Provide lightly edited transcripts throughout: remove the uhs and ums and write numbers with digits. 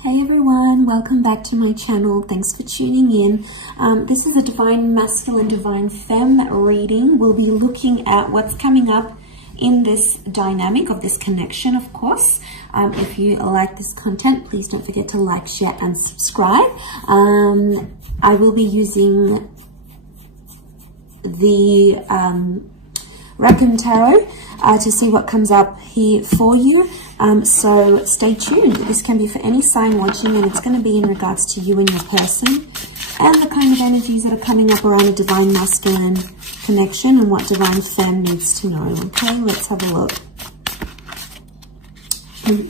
Hey everyone, welcome back to my channel. Thanks for tuning in. This is a Divine Masculine, Divine Femme reading. We'll be looking at what's coming up in this dynamic of this connection, of course. If you like this content, please don't forget to like, share, and subscribe. I will be using the Reckon Tarot to see what comes up here for you. So stay tuned. This can be for any sign watching, and it's going to be in regards to you and your person and the kind of energies that are coming up around a Divine Masculine connection and what Divine Femme needs to know. Okay, let's have a look.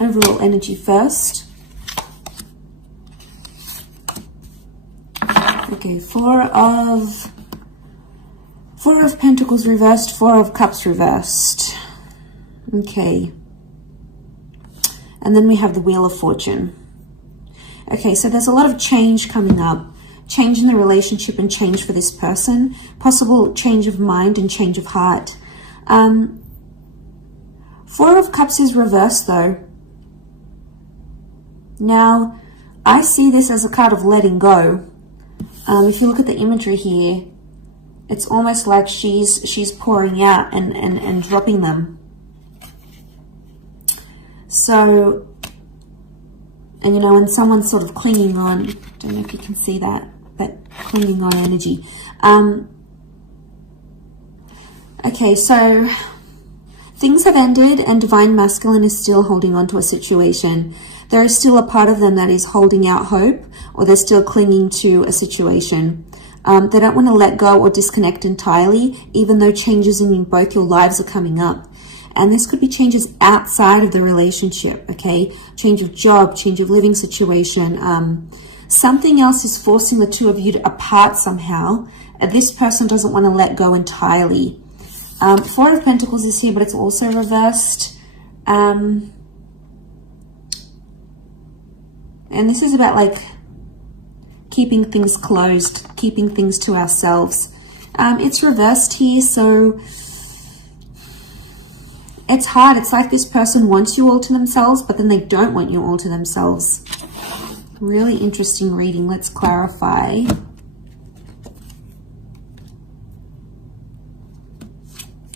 Overall energy first. Okay, Four of Pentacles reversed, Four of Cups reversed. Okay. And then we have the Wheel of Fortune. Okay, so there's a lot of change coming up. Change in the relationship and change for this person. Possible change of mind and change of heart. Four of Cups is reversed though. Now, I see this as a card of letting go. If you look at the imagery here, it's almost like she's pouring out and dropping them. So, and you know, when someone's sort of clinging on, don't know if you can see that clinging on energy. Okay, so things have ended and Divine Masculine is still holding on to a situation. There is still a part of them that is holding out hope, or they're still clinging to a situation. They don't want to let go or disconnect entirely, even though changes in both your lives are coming up. And this could be changes outside of the relationship, okay? Change of job, change of living situation. Something else is forcing the two of you apart somehow. This person doesn't want to let go entirely. Four of Pentacles is here, but it's also reversed. And this is about like keeping things closed, keeping things to ourselves. It's reversed here, so it's hard. It's like this person wants you all to themselves, but then they don't want you all to themselves. Really interesting reading. Let's clarify.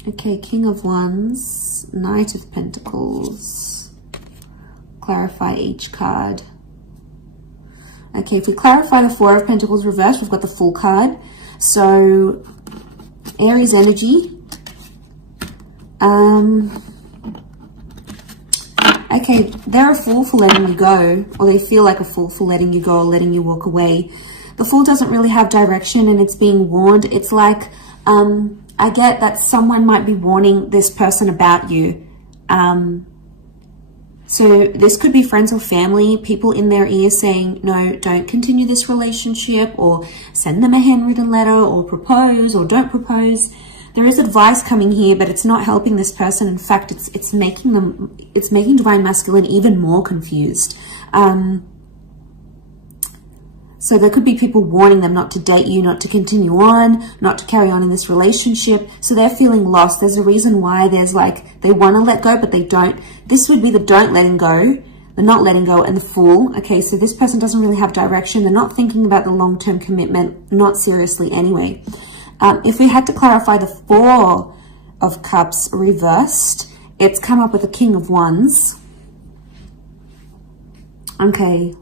Okay, King of Wands, Knight of Pentacles. Clarify each card. Okay, if we clarify the Four of Pentacles reversed, we've got the Fool card. So, Aries energy. Okay, they're a fool for letting you go, or they feel like a fool for letting you go or letting you walk away. The Fool doesn't really have direction and it's being warned. It's like, I get that someone might be warning this person about you. So this could be friends or family, people in their ear saying, no, don't continue this relationship, or send them a handwritten letter, or propose, or don't propose. There is advice coming here, but it's not helping this person. In fact, it's making Divine Masculine even more confused. So there could be people warning them not to date you, not to continue on, not to carry on in this relationship. So they're feeling lost. There's a reason why there's like, they want to let go, but they don't. This would be the don't letting go, the not letting go, and the Fool. Okay, so this person doesn't really have direction. They're not thinking about the long-term commitment, not seriously anyway. If we had to clarify the Four of Cups reversed, it's come up with a King of Wands. Okay.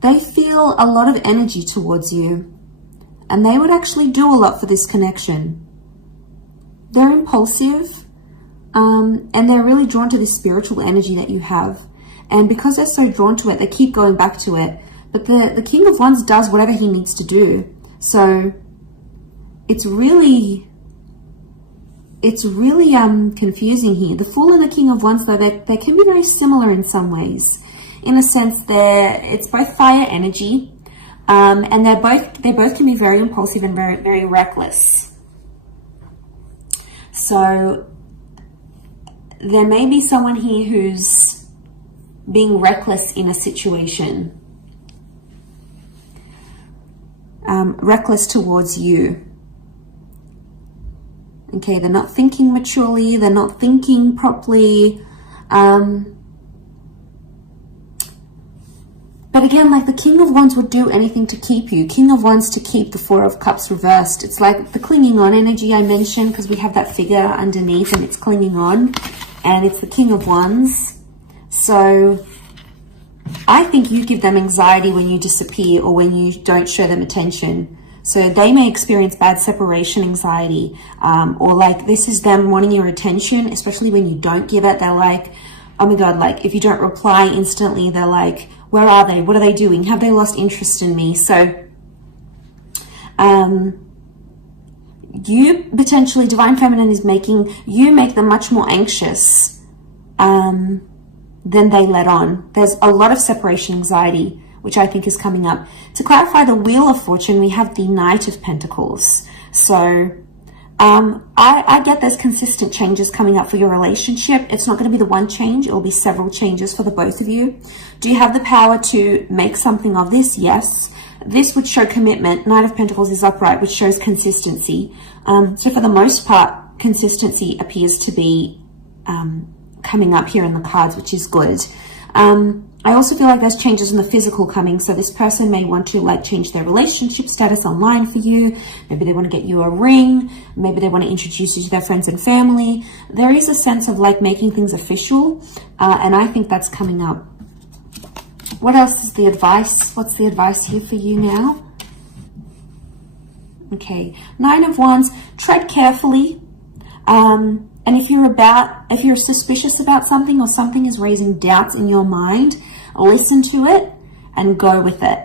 They feel a lot of energy towards you, and they would actually do a lot for this connection. They're impulsive, and they're really drawn to this spiritual energy that you have. And because they're so drawn to it, they keep going back to it. But the King of Wands does whatever he needs to do. So it's really confusing here. The Fool and the King of Wands, though, they can be very similar in some ways. In a sense, it's both fire energy, and they both can be very impulsive and very, very reckless. So there may be someone here who's being reckless in a situation. Reckless towards you. Okay, they're not thinking maturely, they're not thinking properly. But again, like the King of Wands would do anything to keep you. King of Wands to keep the Four of Cups reversed. It's like the clinging on energy I mentioned, because we have that figure underneath and it's clinging on. And it's the King of Wands. So I think you give them anxiety when you disappear or when you don't show them attention. So they may experience bad separation anxiety, or like this is them wanting your attention, especially when you don't give it. They're like, oh my God, like if you don't reply instantly, they're like, where are they? What are they doing? Have they lost interest in me? So you potentially, Divine Feminine is making you make them much more anxious than they let on. There's a lot of separation anxiety, which I think is coming up. To clarify the Wheel of Fortune, we have the Knight of Pentacles. So I get there's consistent changes coming up for your relationship. It's not going to be the one change. It will be several changes for the both of you. Do you have the power to make something of this? Yes. This would show commitment. Knight of Pentacles is upright, which shows consistency. So for the most part, consistency appears to be coming up here in the cards, which is good. I also feel like there's changes in the physical coming. So this person may want to like change their relationship status online for you. Maybe they want to get you a ring. Maybe they want to introduce you to their friends and family. There is a sense of like making things official. And I think that's coming up. What else is the advice? What's the advice here for you now? Okay. Nine of Wands. Tread carefully. And if you're suspicious about something or something is raising doubts in your mind, listen to it and go with it.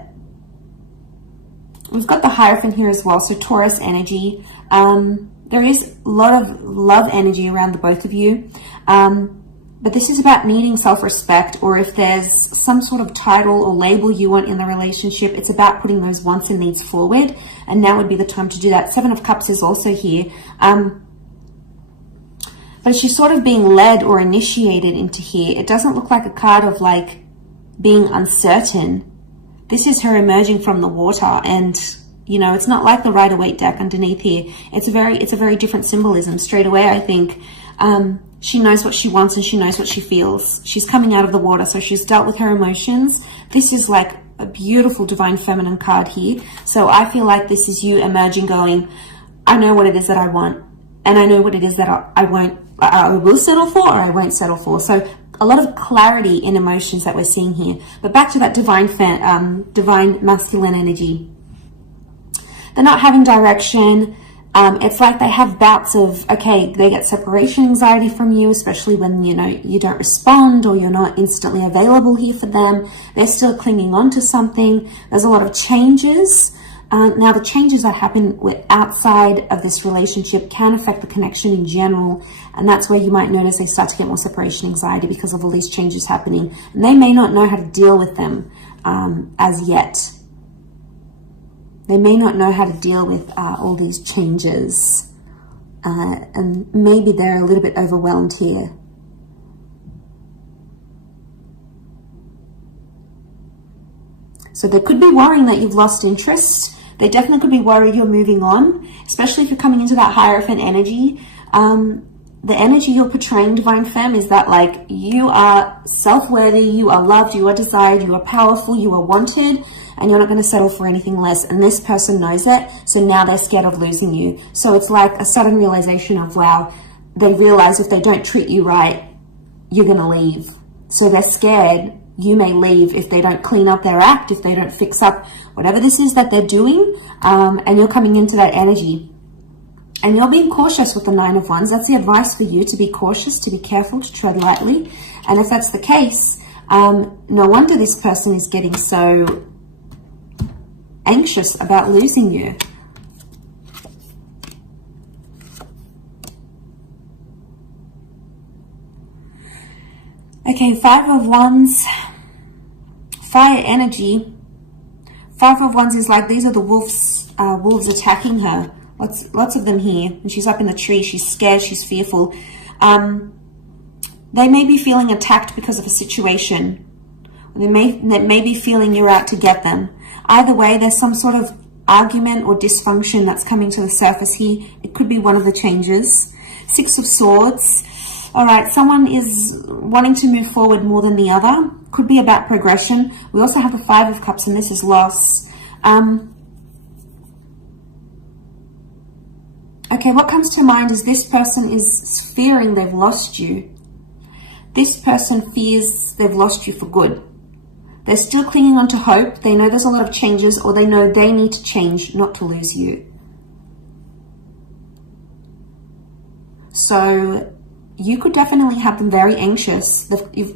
We've got the Hierophant here as well, so Taurus energy. There is a lot of love energy around the both of you. But this is about needing self-respect, or if there's some sort of title or label you want in the relationship, it's about putting those wants and needs forward. And now would be the time to do that. Seven of Cups is also here. But she's sort of being led or initiated into here. It doesn't look like a card of like being uncertain. This is her emerging from the water, and you know, it's not like the Rider-Waite deck underneath here. It's a very different symbolism. Straight away, I think she knows what she wants and she knows what she feels. She's coming out of the water, so she's dealt with her emotions. This is like a beautiful Divine Feminine card here. So I feel like this is you emerging, going, I know what it is that I want, and I know what it is that I will settle for, or I won't settle for. So a lot of clarity in emotions that we're seeing here. But back to that divine masculine energy. They're not having direction. It's like they have bouts of, okay, they get separation anxiety from you, especially when, you know, you don't respond or you're not instantly available here for them. They're still clinging on to something. There's a lot of changes. Now, the changes that happen outside of this relationship can affect the connection in general. And that's where you might notice they start to get more separation anxiety because of all these changes happening. And they may not know how to deal with them as yet. They may not know how to deal with all these changes. And maybe they're a little bit overwhelmed here. So they could be worrying that you've lost interest. They definitely could be worried you're moving on, especially if you're coming into that Hierophant energy. The energy you're portraying, Divine Femme, is that like you are self-worthy, you are loved, you are desired, you are powerful, you are wanted, and you're not going to settle for anything less. And this person knows it, so now they're scared of losing you. So it's like a sudden realization of, wow, they realize if they don't treat you right, you're going to leave. So they're scared you may leave if they don't clean up their act, if they don't fix up whatever this is that they're doing, and you're coming into that energy. And you're being cautious with the Nine of Wands. That's the advice for you, to be cautious, to be careful, to tread lightly. And if that's the case, no wonder this person is getting so anxious about losing you. Okay, Five of Wands, fire energy. Five of Wands is like, these are the wolves attacking her. Lots of them here. And she's up in the tree. She's scared. She's fearful. They may be feeling attacked because of a situation. They may be feeling you're out to get them. Either way, there's some sort of argument or dysfunction that's coming to the surface here. It could be one of the changes. Six of Swords. All right, someone is wanting to move forward more than the other. Could be about progression. We also have the Five of Cups, and this is loss. Okay, what comes to mind is this person is fearing they've lost you. This person fears they've lost you for good. They're still clinging on to hope. They know there's a lot of changes, or they know they need to change not to lose you. So you could definitely have them very anxious. You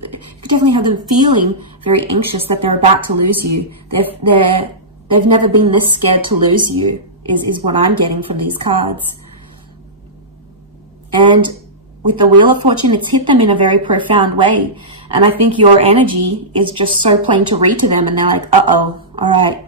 could definitely have them feeling very anxious that they're about to lose you. They've never been this scared to lose you, is what I'm getting from these cards. And with the Wheel of Fortune, it's hit them in a very profound way. And I think your energy is just so plain to read to them. And they're like, uh-oh, all right.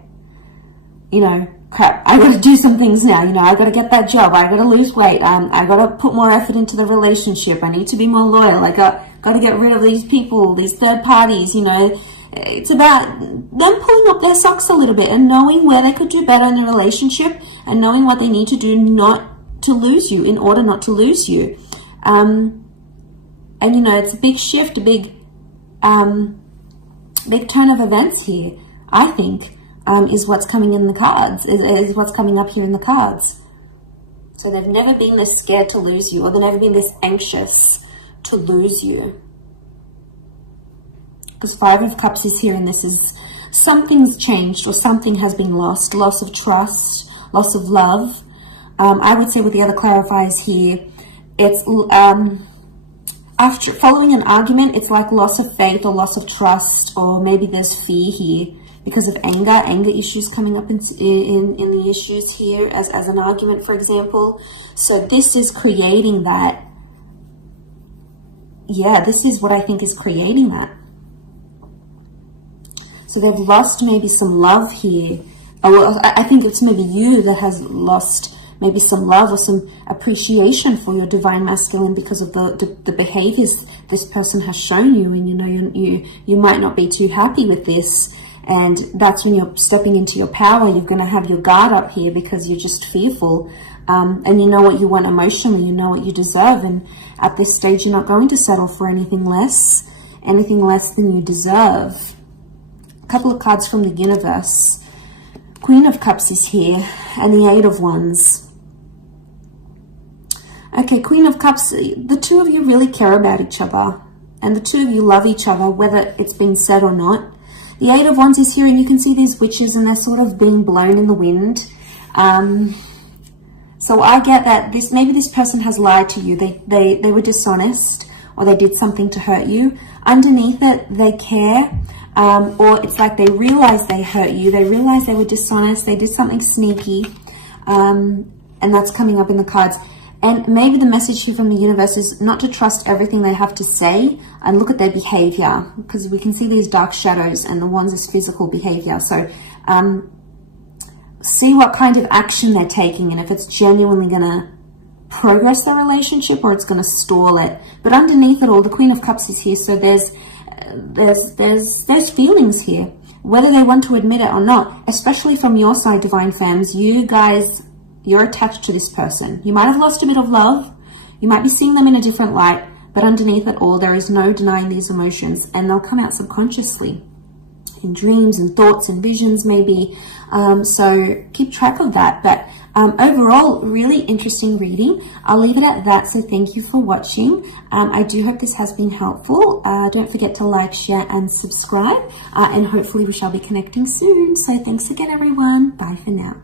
You know, crap, I got to do some things now. You know, I got to get that job. I got to lose weight. I got to put more effort into the relationship. I need to be more loyal. I got to get rid of these people, these third parties, you know. It's about them pulling up their socks a little bit and knowing where they could do better in the relationship and knowing what they need to do not to lose you, in order not to lose you. And, you know, it's a big shift, a big turn of events here, I think, is what's coming in the cards, is what's coming up here in the cards. So they've never been this scared to lose you, or they've never been this anxious to lose you. Because Five of Cups is here, and this is something's changed, or something has been lost. Loss of trust, loss of love. I would say with the other clarifiers here, it's after following an argument, it's like loss of faith or loss of trust, or maybe there's fear here because of anger issues coming up in the issues here as an argument, for example. So this is creating that. Yeah, this is what I think is creating that. So they've lost maybe some love here. Or I think it's maybe you that has lost maybe some love or some appreciation for your divine masculine because of the behaviors this person has shown you. And, you know, you might not be too happy with this. And that's when you're stepping into your power. You're going to have your guard up here because you're just fearful. And you know what you want emotionally. You know what you deserve. And at this stage, you're not going to settle for anything less than you deserve. A couple of cards from the universe. Queen of Cups is here, and the Eight of Wands. Okay, Queen of Cups, the two of you really care about each other, and the two of you love each other, whether it's been said or not. The Eight of Wands is here, and you can see these witches, and they're sort of being blown in the wind. So I get that maybe this person has lied to you. They were dishonest, or they did something to hurt you. Underneath it, they care. Or it's like they realize they hurt you. They realize they were dishonest. They did something sneaky. And that's coming up in the cards. And maybe the message here from the universe is not to trust everything they have to say and look at their behavior, because we can see these dark shadows, and the Wands is physical behavior. So see what kind of action they're taking, and if it's genuinely going to progress the relationship or it's going to stall it. But underneath it all, the Queen of Cups is here. So there's feelings here, whether they want to admit it or not, especially from your side, divine femmes. You guys, you're attached to this person. You might have lost a bit of love. You might be seeing them in a different light, but underneath it all, there is no denying these emotions, and they'll come out subconsciously in dreams and thoughts and visions maybe. So keep track of that. But overall, really interesting reading. I'll leave it at that. So thank you for watching. I do hope this has been helpful. Don't forget to like, share, and subscribe. And hopefully we shall be connecting soon. So thanks again, everyone. Bye for now.